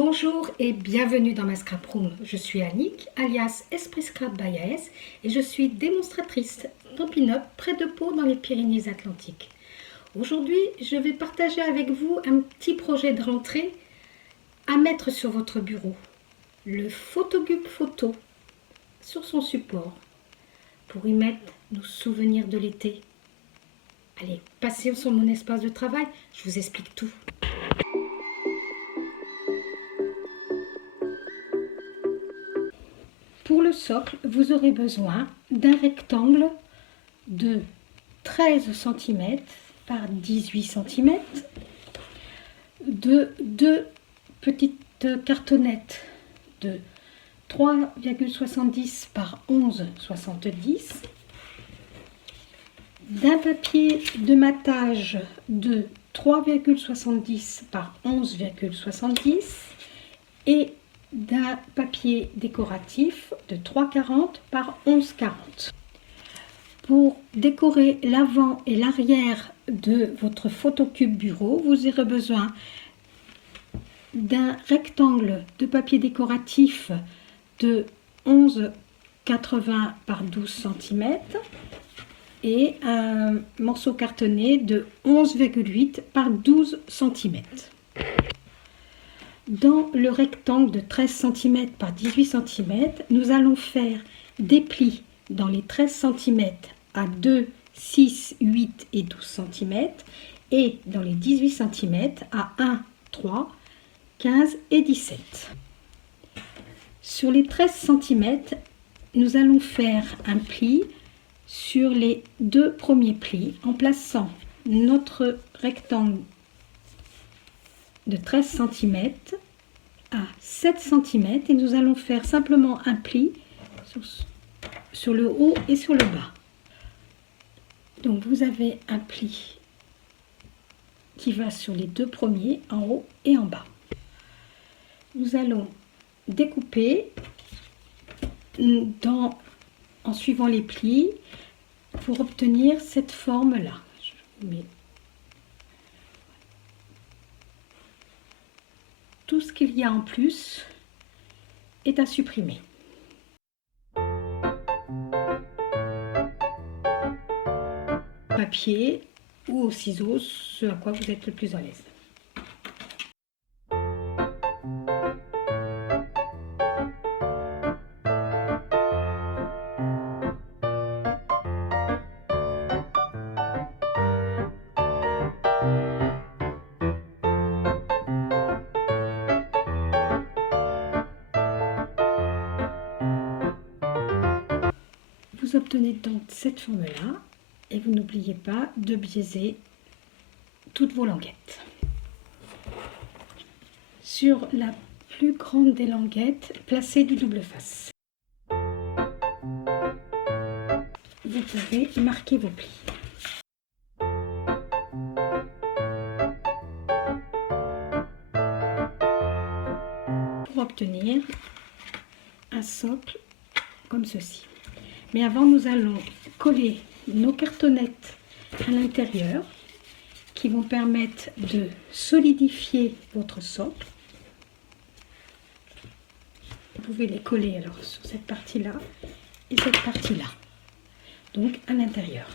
Bonjour et bienvenue dans ma Scrap Room. Je suis Annick, alias Esprit Scrap by AS, et je suis démonstratrice dans Pin-Up près de Pau dans les Pyrénées-Atlantiques. Aujourd'hui, je vais partager avec vous un petit projet de rentrée à mettre sur votre bureau. Le Photogub Photo sur son support pour y mettre nos souvenirs de l'été. Allez, passez sur mon espace de travail, je vous explique tout. Pour le socle, vous aurez besoin d'un rectangle de 13 cm par 18 cm, de deux petites cartonnettes de 3,70 par 11,70, d'un papier de matage de 3,70 par 11,70 et d'un papier décoratif de 3,40 par 11,40. Pour décorer l'avant et l'arrière de votre photocube bureau, vous aurez besoin d'un rectangle de papier décoratif de 11,80 par 12 cm et un morceau cartonné de 11,8 par 12 cm. Dans le rectangle de 13 cm par 18 cm, nous allons faire des plis dans les 13 cm à 2, 6, 8 et 12 cm et dans les 18 cm à 1, 3, 15 et 17. Sur les 13 cm, nous allons faire un pli sur les deux premiers plis en plaçant notre rectangle de 13 cm à 7 cm et nous allons faire simplement un pli sur le haut et sur le bas. Donc vous avez un pli qui va sur les deux premiers en haut et en bas. Nous allons découper en suivant les plis pour obtenir cette forme là. Tout ce qu'il y a en plus est à supprimer. Papier ou au ciseau, ce à quoi vous êtes le plus à l'aise. Vous obtenez donc cette forme-là et vous n'oubliez pas de biaiser toutes vos languettes. Sur la plus grande des languettes, placez du double face. Vous pouvez marquer vos plis. Pour obtenir un socle comme ceci. Mais avant, nous allons coller nos cartonnettes à l'intérieur qui vont permettre de solidifier votre socle. Vous pouvez les coller alors sur cette partie-là et cette partie-là, donc à l'intérieur.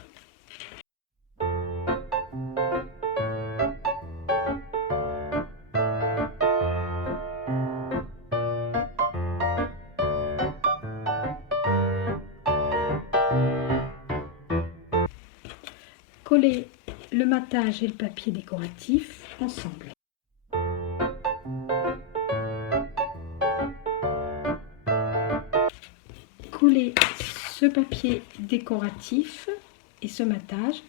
Coller le matage et le papier décoratif ensemble. Coller ce papier décoratif et ce matage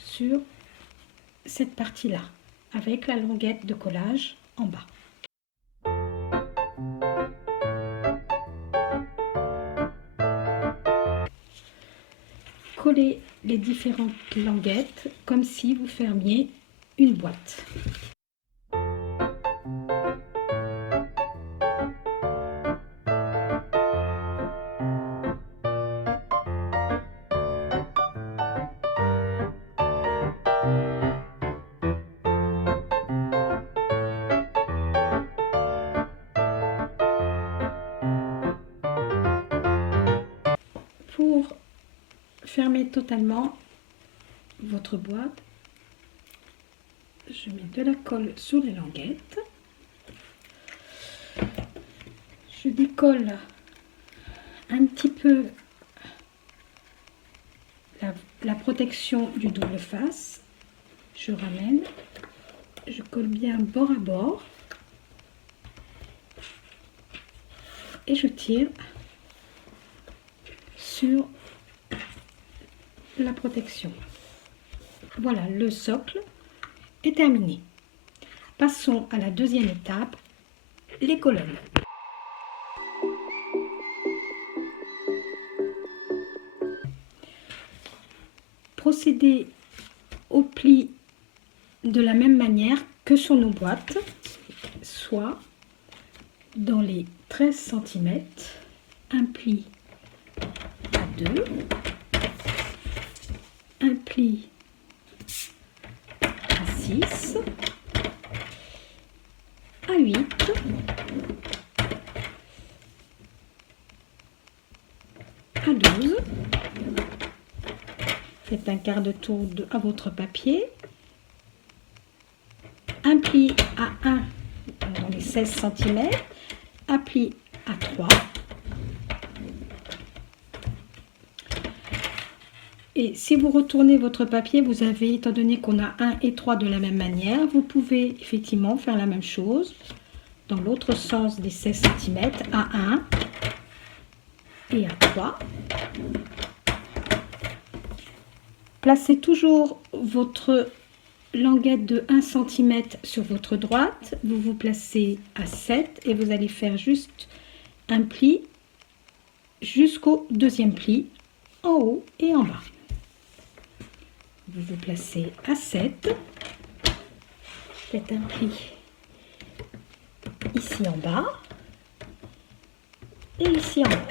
sur cette partie-là avec la languette de collage en bas. Coller les différentes languettes comme si vous fermiez une boîte. fermez totalement votre boîte. Je mets de la colle sur les languettes. Je décolle un petit peu la protection du double face. Je ramène, je colle bien bord à bord et je tire sur la protection. Voilà, le socle est terminé. Passons à la deuxième étape, les colonnes. Procédez au pli de la même manière que sur nos boîtes, soit dans les 13 cm, un pli à 2, un pli à 6, à 8, à 12. Faites un quart de tour à votre papier. Un pli à 1 dans les 16 cm, un pli à 3. Et si vous retournez votre papier, vous avez, étant donné qu'on a 1 et 3 de la même manière, vous pouvez effectivement faire la même chose dans l'autre sens des 16 cm à 1 et à 3. Placez toujours votre languette de 1 cm sur votre droite. Vous vous placez à 7 et vous allez faire juste un pli jusqu'au deuxième pli en haut et en bas. Vous vous placez à 7. Faites un pli ici en bas et ici en haut.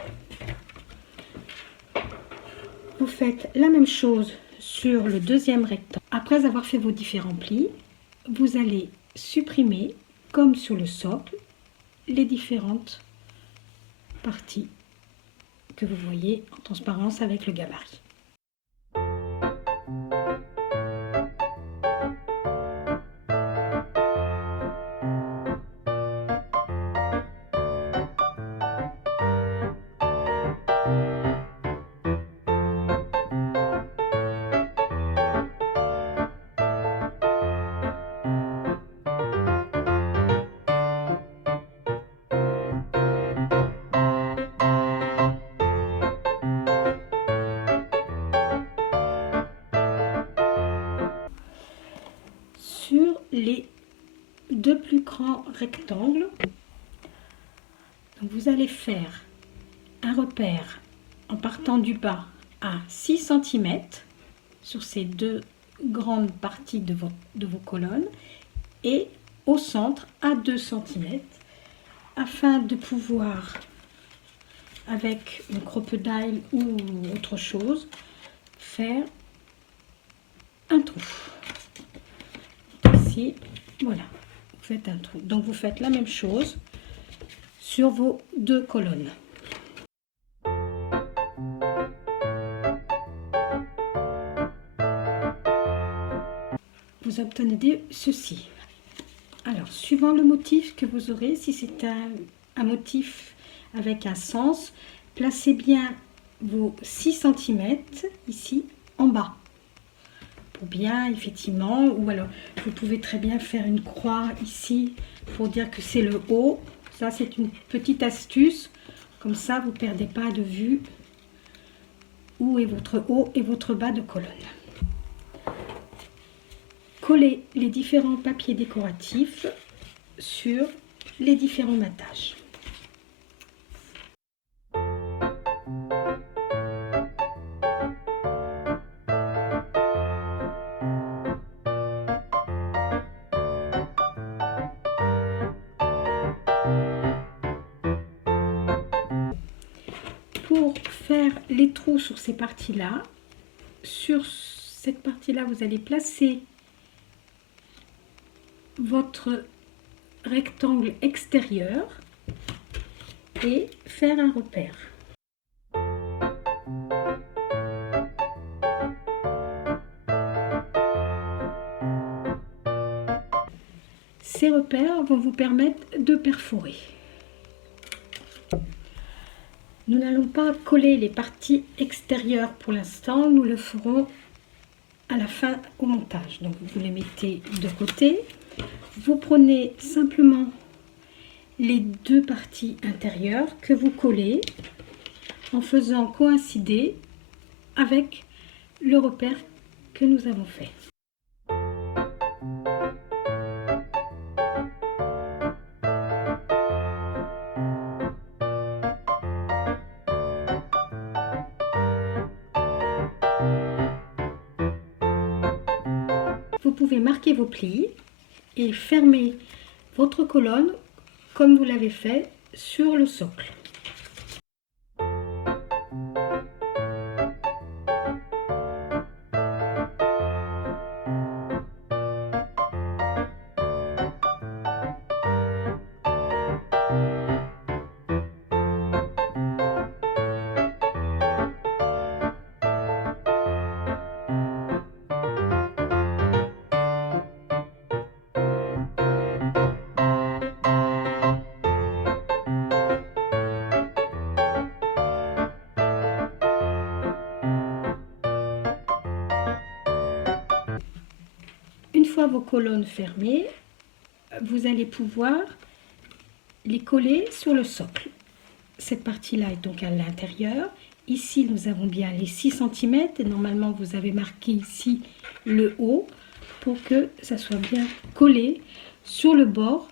Vous faites la même chose sur le deuxième rectangle. Après avoir fait vos différents plis, vous allez supprimer, comme sur le socle, les différentes parties que vous voyez en transparence avec le gabarit. Sur les deux plus grands rectangles, vous allez faire un repère en partant du bas à 6 cm sur ces deux grandes parties de vos colonnes et au centre à 2 cm afin de pouvoir, avec une crocodile ou autre chose, faire un trou. Ici, voilà, vous faites un trou. Donc vous faites la même chose sur vos deux colonnes. Vous obtenez ceci. Alors, suivant le motif que vous aurez, si c'est un motif avec un sens, placez bien vos 6 cm ici en bas. Pour bien, effectivement, ou alors vous pouvez très bien faire une croix ici pour dire que c'est le haut. Ça, c'est une petite astuce. Comme ça, vous ne perdez pas de vue où est votre haut et votre bas de colonne. Collez les différents papiers décoratifs sur les différents mattages. Pour faire les trous sur ces parties-là, sur cette partie-là, vous allez placer votre rectangle extérieur et faire un repère. Ces repères vont vous permettre de perforer. Nous n'allons pas coller les parties extérieures pour l'instant, nous le ferons à la fin au montage. Donc vous les mettez de côté. Vous prenez simplement les deux parties intérieures que vous collez en faisant coïncider avec le repère que nous avons fait. Vous pouvez marquer vos plis et fermer votre colonne comme vous l'avez fait sur le socle. Une fois vos colonnes fermées, vous allez pouvoir les coller sur le socle. Cette partie-là est donc à l'intérieur. Ici, nous avons bien les 6 cm et normalement, vous avez marqué ici le haut pour que ça soit bien collé sur le bord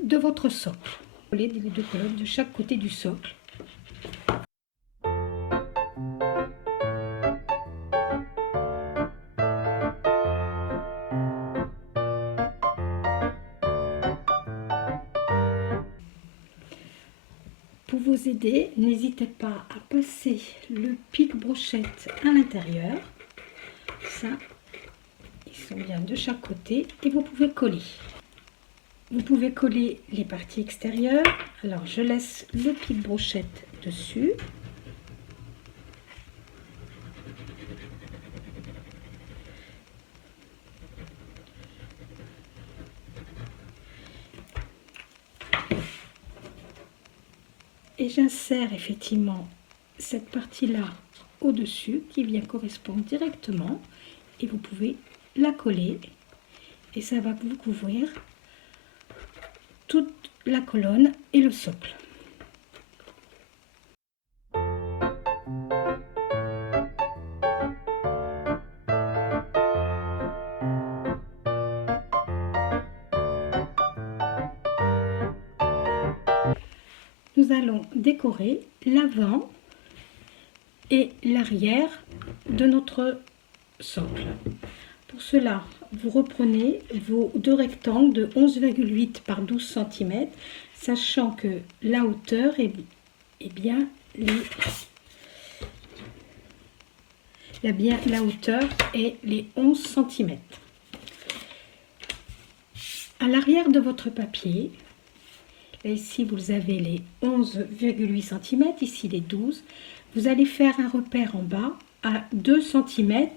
de votre socle. Coller les deux colonnes de chaque côté du socle. Pour vous aider, n'hésitez pas à passer le pic-brochette à l'intérieur. Ça, ils sont bien de chaque côté et vous pouvez coller. Vous pouvez coller les parties extérieures. Alors, je laisse le pic-brochette dessus. Et j'insère effectivement cette partie-là au-dessus qui vient correspondre directement et vous pouvez la coller et ça va vous couvrir toute la colonne et le socle. Nous allons décorer l'avant et l'arrière de notre socle. Pour cela, vous reprenez vos deux rectangles de 11,8 par 12 cm, sachant que la hauteur est bien la hauteur est les 11 cm. À l'arrière de votre papier, là, ici vous avez les 11,8 cm, ici les 12. Vous allez faire un repère en bas à 2 cm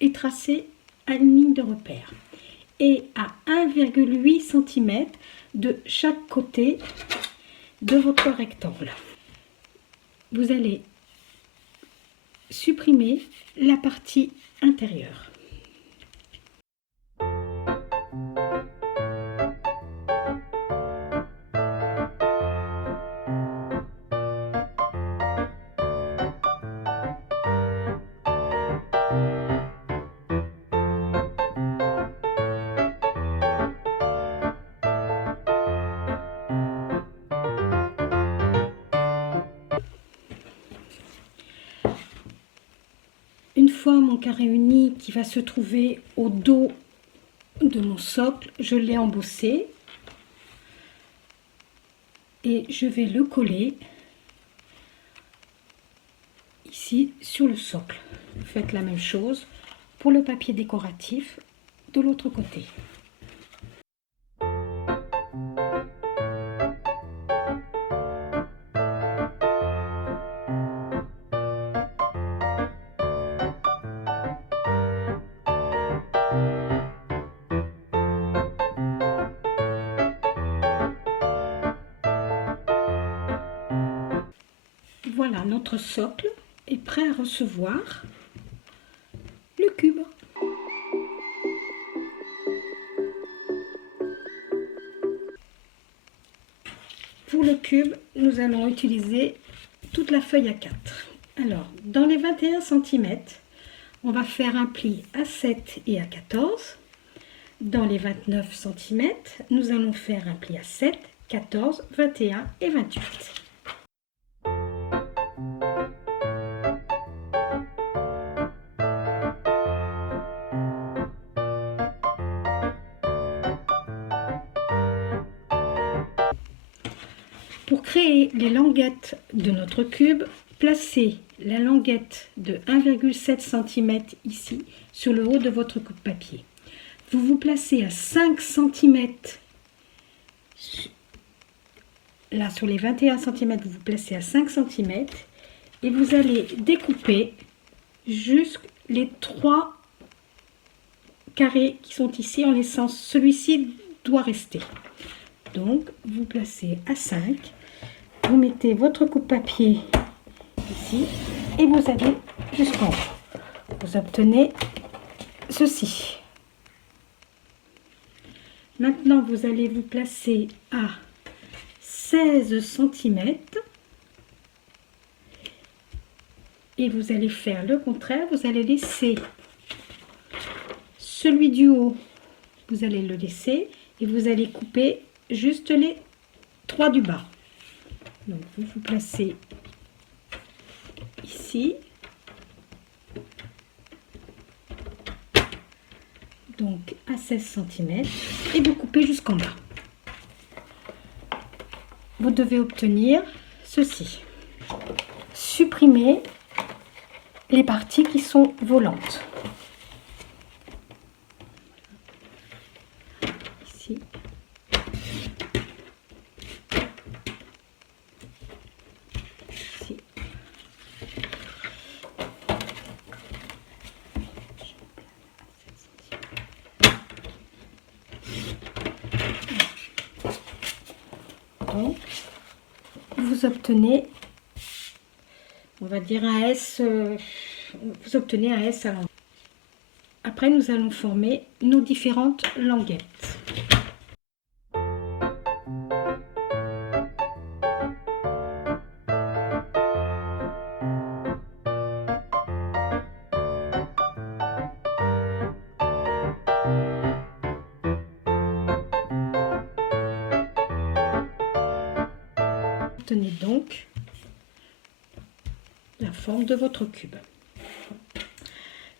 et tracer une ligne de repère. Et à 1,8 cm de chaque côté de votre rectangle. Vous allez supprimer la partie intérieure. Une fois mon carré uni qui va se trouver au dos de mon socle, je l'ai embossé et je vais le coller ici sur le socle. Faites la même chose pour le papier décoratif de l'autre côté. Voilà, notre socle est prêt à recevoir le cube. Pour le cube, nous allons utiliser toute la feuille A4. Alors, dans les 21 cm, on va faire un pli à 7 et à 14. Dans les 29 cm, nous allons faire un pli à 7, 14, 21 et 28. Pour créer les languettes de notre cube, placez la languette de 1,7 cm ici sur le haut de votre coupe papier. Vous vous placez à 5 cm, là sur les 21 cm, vous vous placez à 5 cm et vous allez découper jusqu'à les 3 carrés qui sont ici en laissant celui-ci doit rester. Donc vous placez à 5, vous mettez votre coupe papier ici et vous allez jusqu'en haut. Vous obtenez ceci. Maintenant, vous allez vous placer à 16 cm et vous allez faire le contraire. Vous allez laisser celui du haut, vous allez le laisser et vous allez couper juste les 3 du bas. Donc, vous vous placez ici. Donc à 16 cm et vous coupez jusqu'en bas. Vous devez obtenir ceci. Supprimez les parties qui sont volantes. Ici. Ici. Donc, vous obtenez, on va dire un S, vous obtenez un S à l'envers. Après, nous allons former nos différentes languettes. Obtenez donc la forme de votre cube.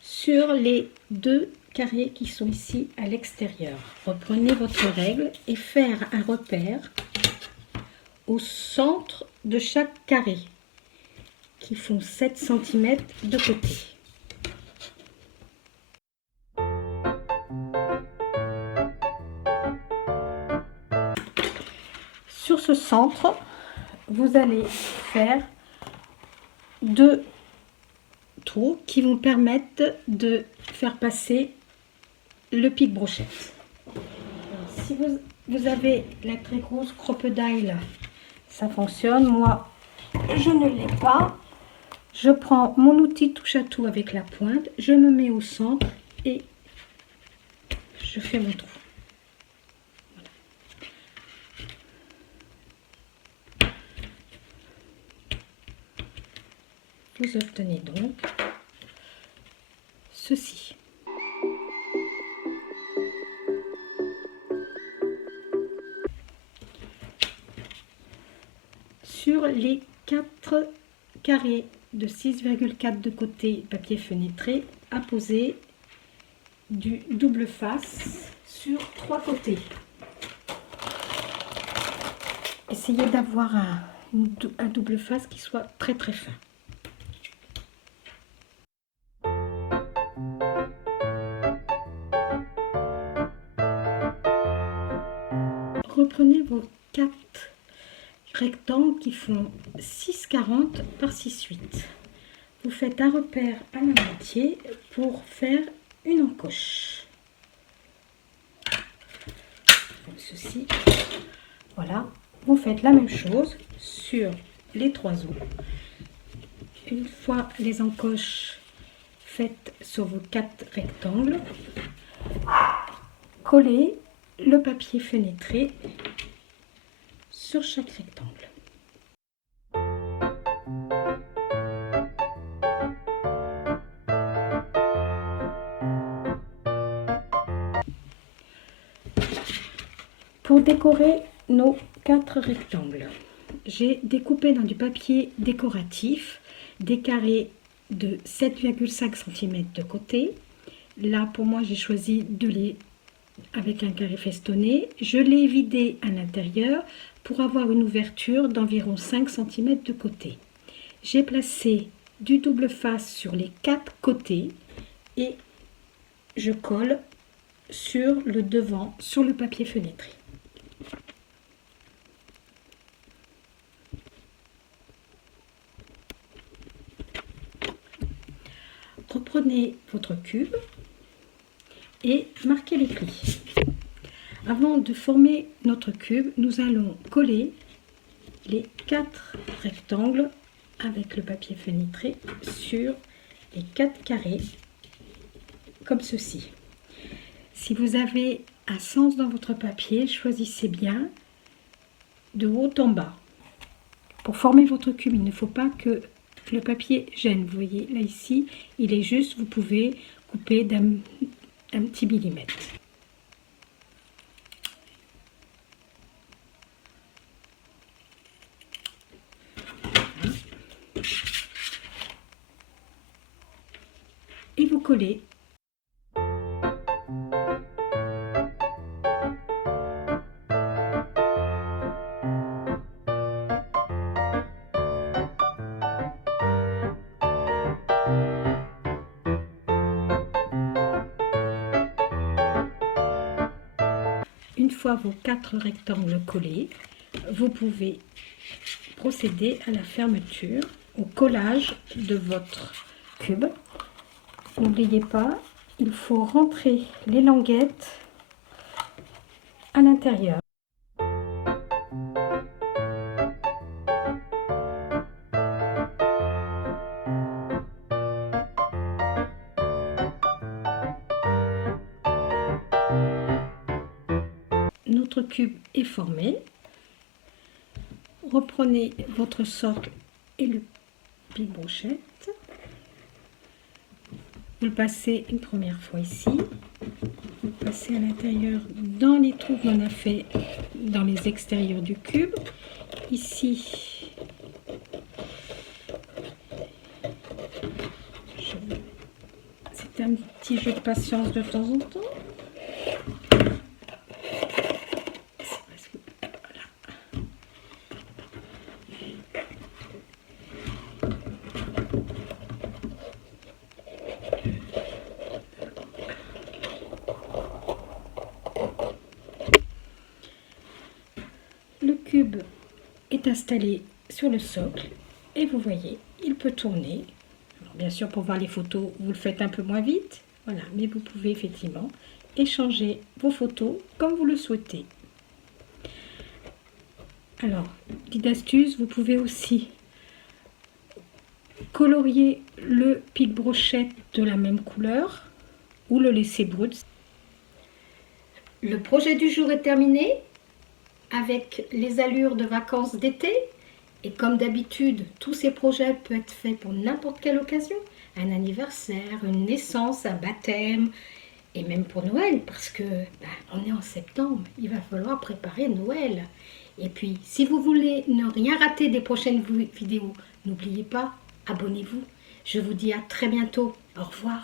Sur les 2 carrés qui sont ici à l'extérieur, reprenez votre règle et faire un repère au centre de chaque carré qui font 7 cm de côté. Sur ce centre, vous allez faire 2 trous qui vont permettre de faire passer le pic-brochette. Si vous avez la très grosse crocodile, ça fonctionne. Moi, je ne l'ai pas. Je prends mon outil touche à tout avec la pointe, je me mets au centre et je fais mon trou. Vous obtenez donc ceci. Sur les 4 carrés de 6,4 de côté papier fenêtré, apposez du double face sur 3 côtés. Essayez d'avoir un double face qui soit très très fin. Reprenez vos 4 rectangles qui font 6,40 par 6,8. Vous faites un repère à la moitié pour faire une encoche. Comme ceci. Voilà. Vous faites la même chose sur les 3 autres. fois les encoches faites sur vos 4 rectangles, collez le papier fenêtré sur chaque rectangle. Pour décorer nos 4 rectangles, j'ai découpé dans du papier décoratif des carrés de 7,5 cm de côté. Là, pour moi, j'ai choisi de les avec un carré festonné. Je l'ai vidé à l'intérieur pour avoir une ouverture d'environ 5 cm de côté. J'ai placé du double face sur les 4 côtés et je colle sur le devant, sur le papier fenêtré. Reprenez votre cube et marquez les plis. Avant de former notre cube, nous allons coller les 4 rectangles avec le papier fenêtré sur les 4 carrés, comme ceci. Si vous avez un sens dans votre papier, choisissez bien de haut en bas. Pour former votre cube, il ne faut pas que le papier gêne. Vous voyez, là ici, il est juste, vous pouvez couper d'un petit millimètre. Et vous collez. Une fois vos 4 rectangles collés, vous pouvez procéder à la fermeture, au collage de votre cube. N'oubliez pas, il faut rentrer les languettes à l'intérieur. Notre cube est formé. Reprenez votre socle et le pic-brochette. Vous le passez une première fois ici. Vous le passez à l'intérieur dans les trous qu'on a fait dans les extérieurs du cube. Ici, c'est un petit jeu de patience de temps en temps. Le cube est installé sur le socle et vous voyez, il peut tourner. Alors, bien sûr, pour voir les photos, vous le faites un peu moins vite, voilà, mais vous pouvez effectivement échanger vos photos comme vous le souhaitez. Alors, petite astuce, vous pouvez aussi colorier le pic-brochette de la même couleur ou le laisser brut. Le projet du jour est terminé avec les allures de vacances d'été. Et comme d'habitude, tous ces projets peuvent être faits pour n'importe quelle occasion. Un anniversaire, une naissance, un baptême, et même pour Noël, parce que on est en septembre, il va falloir préparer Noël. Et puis, si vous voulez ne rien rater des prochaines vidéos, n'oubliez pas, abonnez-vous. Je vous dis à très bientôt. Au revoir.